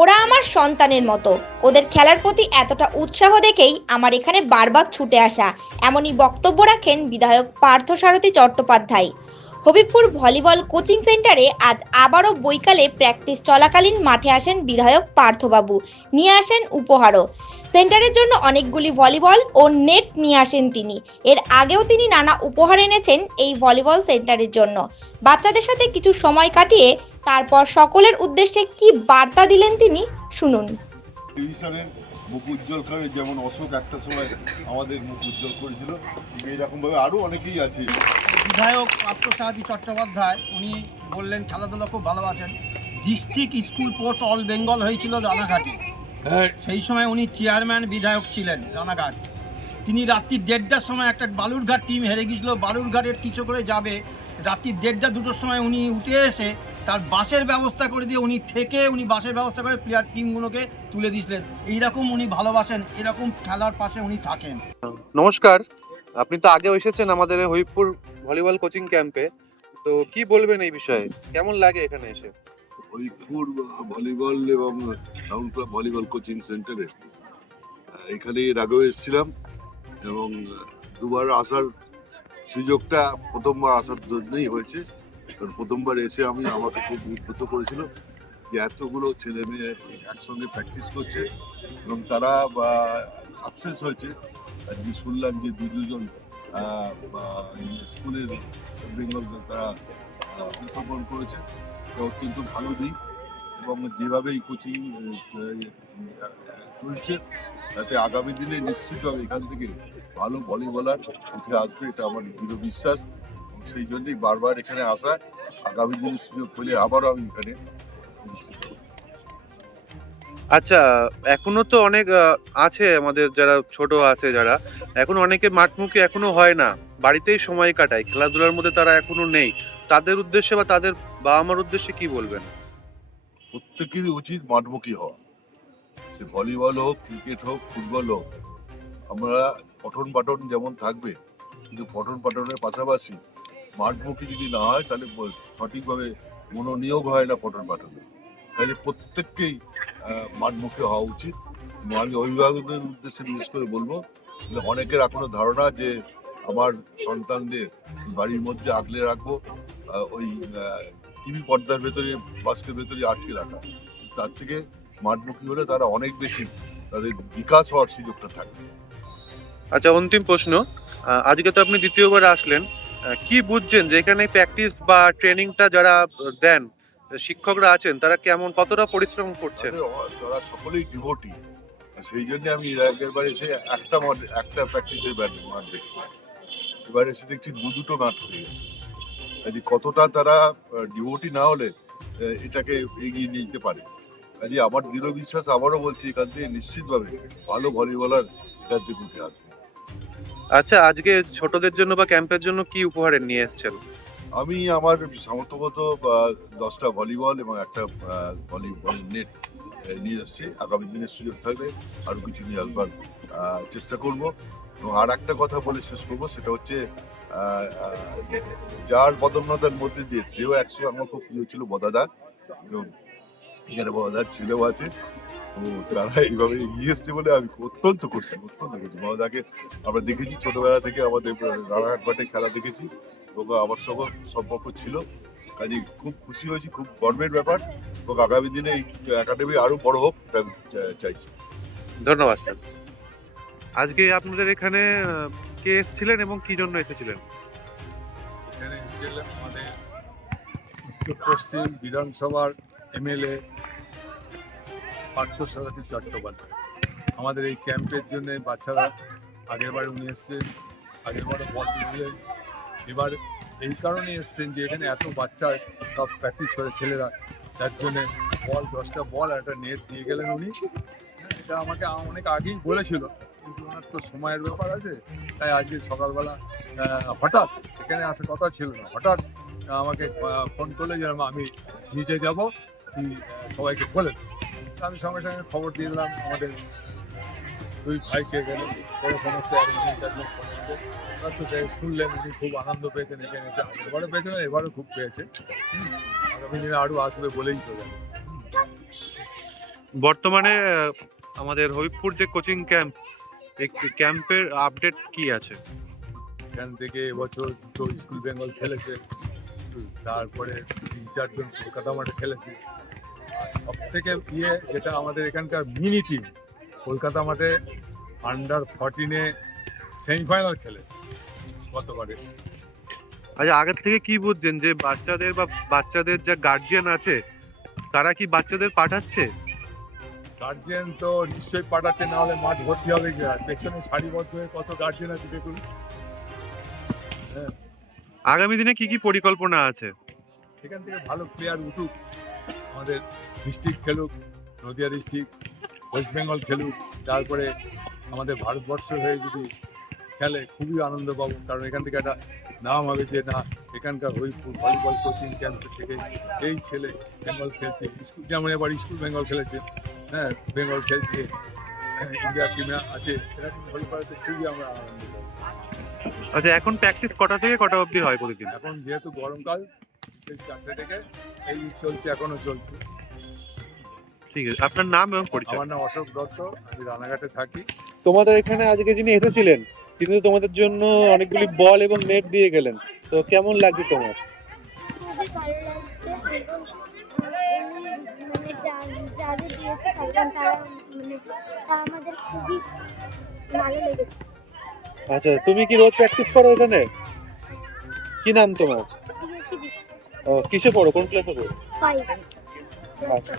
ওরা আমার সন্তানের মতো। ওদের খেলার প্রতি এতটা উৎসাহ দেখেই আমার এখানে বারবার ছুটে আসা। এমনই বক্তব্য রাখেন বিধায়ক পার্থসারথী চট্টোপাধ্যায়। হবিবপুর ভলিবল কোচিং সেন্টারে আজ আবারও বৈকালে প্র্যাকটিস চলাকালীন মাঠে আসেন বিধায়ক পার্থবাবু। নিয়ে আসেন উপহারও। সেন্টারের জন্য অনেকগুলি ভলিবল ও নেট নিয়ে আসেন তিনি। এর আগেও তিনি নানা উপহার এনেছেন এই ভলিবল সেন্টারের জন্য। বাচ্চাদের সাথে কিছু সময় কাটিয়ে তারপর সকলের উদ্দেশ্যে কি বার্তা দিলেন তিনি, শুনুন। মুখ উজ্জ্বল করে, যেমন অশোক একটা সময় আমাদের মুখ উজ্জ্বল করেছিল এইরকমভাবে আরও অনেকেই আছে। বিধায়ক পার্থসারথী চট্টোপাধ্যায় উনি বললেন খেলাধুলা খুব ভালোবাসেন district school sports all Bengal হয়েছিল রানাঘাটে। সেই সময় উনি চেয়ারম্যান বিধায়ক ছিলেন রানাঘাট। তিনি রাত্রি দেড়টার সময় একটা বালুরঘাট টিম হেরে গিয়েছিল। বালুরঘাটের কিছু করে যাবে। রাত্রি দেড়টা দুটোর সময় উনি উঠে এসে তার বাসের ব্যবস্থা করে দিয়ে উনি থেকে উনি বাসের ব্যবস্থা করে প্লেয়ার টিমগুলোকে তুলে দিয়েছিলেন। এইরকম উনি ভালোবাসেন এরকম খেলার পাশে উনি থাকেন। নমস্কার। আপনি তো আগেও এসেছেন আমাদের হবিবপুর ভলিবল কোচিং ক্যাম্পে। তো কি বলবেন এই বিষয়ে? কেমন লাগে এখানে এসে? হরিপুর ভলিবল এবং টাউন ক্লাব ভলিবল কোচিং সেন্টারে। এখানে আগেও এসেছিলাম এবং দুবার আসার সুযোগটা প্রথমবার আসার জন্যই হয়েছে। কারণ প্রথমবার এসে আমি আমাকে খুব উদ্বুদ্ধ করেছিল যে এতগুলো ছেলে মেয়ে একসঙ্গে প্র্যাকটিস করছে এবং তারা সাকসেস হয়েছে। আজকে শুনলাম যে দু দুজন ইয়ে স্কুলের বেঙ্গল তারা অংশগ্রহণ করেছে অত্যন্ত ভালো দিক এবং যেভাবে এই কোচিং চলছে, তাতে আগামী দিনে নিশ্চিতভাবে এখান থেকে ভালো ভলিবলার উঠে আসবে, এটা আমার দৃঢ় বিশ্বাস সেই জন্যই বারবার এখানে আসা আগামী দিনে সুযোগ পেলে আবারও আমি এখানে হব। আচ্ছা এখনও তো অনেক আছে আমাদের যারা ছোট আছে যারা, এখন অনেকে মাঠমুখী এখনও হয় না। বাড়িতেই সময় কাটায়। খেলাধুলার মধ্যে তারা এখনও নেই। তাদের উদ্দেশ্যে বা তাদের বাবা মার উদ্দেশ্যে কি বলবেন? প্রত্যেকেরই উচিত মাঠমুখী হওয়া। সে ভলিবল হোক, ক্রিকেট হোক, ফুটবল হোক, আমরা পঠন পাঠন যেমন থাকবে, কিন্তু পঠন পাঠনের পাশাপাশি মাঠমুখী যদি না হয়, তাহলে সঠিকভাবে মনোনিয়োগ হয় না পঠন পাঠনে তাহলে প্রত্যেককেই আহ, মাঠমুখী হওয়া উচিত। আমি অভিভাবকদের উদ্দেশ্যে বিশেষ করে বলব অনেকের এখনও ধারণা যে আমার সন্তানদের বাড়ির মধ্যে আগলে রাখব ওই টিভি পর্দার ভেতরে বাস্কের ভেতরে আটকে রাখা। তার থেকে মাঠমুখী হলে তারা অনেক বেশি তাদের বিকাশ হওয়ার সুযোগটা থাকবে। আচ্ছা অন্তিম প্রশ্ন। আজকে তো আপনি দ্বিতীয়বার আসলেন। কি বুঝছেন যে এখানে প্র্যাকটিস বা ট্রেনিংটা যারা দেন শিক্ষকরা আছেন তারা কেমন কতটা পরিশ্রম করছেন? তারা সকলেই ডিভোটি সেই জন্য আমি আগের বার এসে একটা একটা প্র্যাকটিসের মাঠ দেখছি। এবার এসে দেখছি দু দুটো মাঠ হয়ে গেছে। কাজে কতটা তারা ডিভোটি না হলে এটাকে এগিয়ে নিয়ে যেতে পারে। কাজে আমার দৃঢ় বিশ্বাস আবারও বলছি এখান থেকে নিশ্চিতভাবে ভালো ভলিবলার এখান থেকে উঠে আসবে। আচ্ছা আজকে ছোটদের জন্য বা ক্যাম্পের জন্য কি উপহার নিয়ে এসেছেন? আমি আমার সামর্থ্যগত দশটা ভলিবল এবং একটা ভলিবল নেট নিয়ে এসেছি। আগামী দিনের সুযোগ থাকবে আরও কিছু নিয়ে আসবার চেষ্টা করব। এবং আর একটা কথা বলে শেষ করব, সেটা হচ্ছে যার বদন্যতার মধ্যে দিয়ে যেও একসময় আমার খুব প্রিয় ছিল বদাদা তো এখানে বদাদার ছেলেও আছে। তো তারা এইভাবে এগিয়ে এসছে বলে আমি অত্যন্ত খুশি অত্যন্ত খুশি। বদাদাকে আমরা দেখেছি, ছোটবেলা থেকে আমাদের রানাঘাট খেলা দেখেছি। এবং আমার সঙ্গে সম্পর্ক ছিল। কাজে খুব খুশি হয়েছি খুব গর্বের ব্যাপার এবং আগামী দিনে এই একাডেমি আরও বড় হোক চাইছি। ধন্যবাদ স্যার। আজকে আপনাদের এখানে কে এসেছিলেন এবং কি জন্য এসেছিলেন? এখানে এসেছিলেন আমাদের উত্তর পশ্চিম বিধানসভার এমএলএ পার্থ পার্থসারথী চট্টোপাধ্যায়। আমাদের এই ক্যাম্পের জন্য বাচ্চারা আগেরবার উনি এসছেন আগেরবারও বল দিয়েছিলেন এবার এই কারণে এসছেন যে এখানে এত বাচ্চা সব প্র্যাকটিস করে ছেলেরা যার জন্যে বল, দশটা বল আর একটা নেট দিয়ে গেলেন উনি। এটা আমাকে অনেক আগেই বলেছিল, কিন্তু ওনার তো সময়ের ব্যাপার আছে, তাই আজকে সকালবেলা হঠাৎ এখানে আসার কথা ছিল না। হঠাৎ আমাকে ফোন করলে যে আমি নিচে যাব সবাইকে বলে আমি সঙ্গে সঙ্গে খবর দিয়ে দিলাম, আমাদের দুই ভাইকে গেল। বড় সমস্ত অ্যারেঞ্জমেন্ট ট্যারেঞ্জমেন্ট করে তো শুনলেন উনি খুব আনন্দ পেয়েছেন এখানে এবারও পেয়েছেন এবারও খুব পেয়েছে। আগামী দিনে আরও আসবে বলেই তো বর্তমানে আমাদের হবিবপুর যে কোচিং ক্যাম্প এই ক্যাম্পের আপডেট কি আছে? এখান থেকে এবছর দুটো স্কুল বেঙ্গল খেলেছে তারপরে তিন চারজন কলকাতা মাঠে খেলেছে। সব থেকে ইয়ে যেটা আমাদের এখানকার মিনি টিম কলকাতা মাঠে আন্ডার ফর্টিনে সেমিফাইনাল খেলে গতবারে। আচ্ছা আগের থেকে কি বুঝছেন যে বাচ্চাদের বা বাচ্চাদের যা গার্জিয়ান আছে তারা কি বাচ্চাদের পাঠাচ্ছে? গার্জিয়ান তো নিশ্চয়ই পাঠাচ্ছে না হলে মাঠ ভর্তি হবে কি আর? পেছনে সারিবদ্ধ হয়ে কত গার্জিয়ান আছে দেখুন। হ্যাঁ। আগামী দিনে কি কি পরিকল্পনা আছে? সেখান থেকে ভালো প্লেয়ার উঠুক আমাদের ডিস্ট্রিক্ট খেলুক নদিয়া ডিস্ট্রিক্ট ওয়েস্ট বেঙ্গল খেলুক তারপরে আমাদের ভারতবর্ষ হয়ে যদি খেলে খুবই আনন্দ পাবো। কারণ এখান থেকে একটা নাম হবে যে না এখানকার হরিপুর ভলিবল কোচিং ক্যাম্প থেকে এই ছেলে বেঙ্গল খেলছে। স্কুল যেমন এবার স্কুল বেঙ্গল খেলেছে হ্যাঁ বেঙ্গল খেলছে ইন্ডিয়া টিমে আছে এরকম ভলিবলতে খুবই আমরা আনন্দ পাবো আচ্ছা এখন প্র্যাকটিস কটা থেকে কটা অবধি হয় প্রতিদিন? এখন যেহেতু গরমকাল চারটে থেকে এই চলছে এখনও চলছে। ঠিক আছে আপনার নাম এবং পরিচয়। আমার নাম অশোক দত্ত আমি রানাঘাটে থাকি। তোমাদের এখানে আজকে যিনি এসেছিলেন তিনি তো তোমাদের জন্য অনেকগুলি বল এবং নেট দিয়ে গেলেন। তো কেমন লাগছে তোমার? মানে যা- যাদের দিয়েছে তাদের তারা মানে তা আমাদের খুবই ভালো লেগেছে। আচ্ছা তুমি কি রোজ প্র্যাকটিস করো এখানে? কি নাম তোমার? ও, কিসে পড়ো? কোন ক্লাসে পড়ো? ফাইভ আচ্ছা।